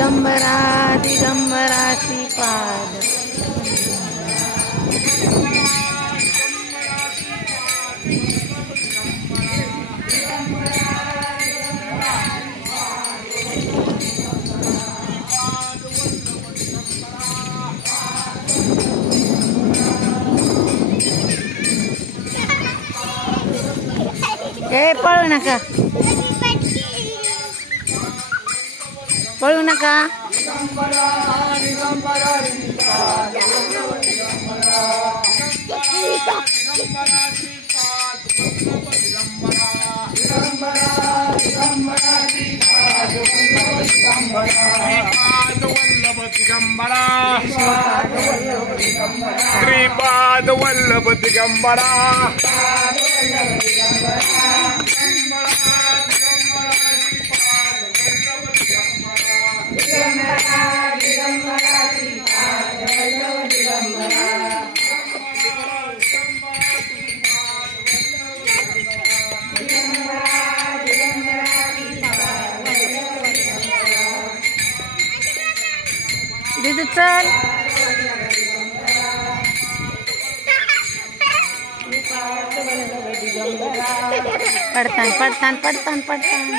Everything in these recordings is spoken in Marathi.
दिगंबरा दिगंबरा श्रीपाद पळू नका पळू नका श्रीपाद वल्लभ दिगंबरा दीदी चल पडतान पडतान पडतान पडतान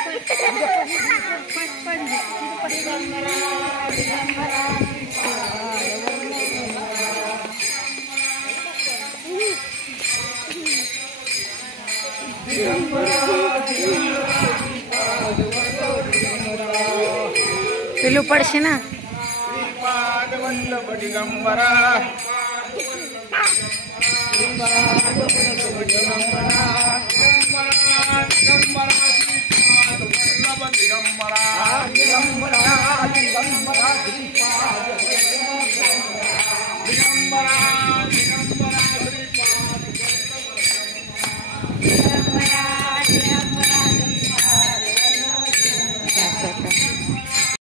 पिलू पडशे ना श्रीपाद वल्लभ दिगंबरा श्रीपाद वल्लभ दिगंबरा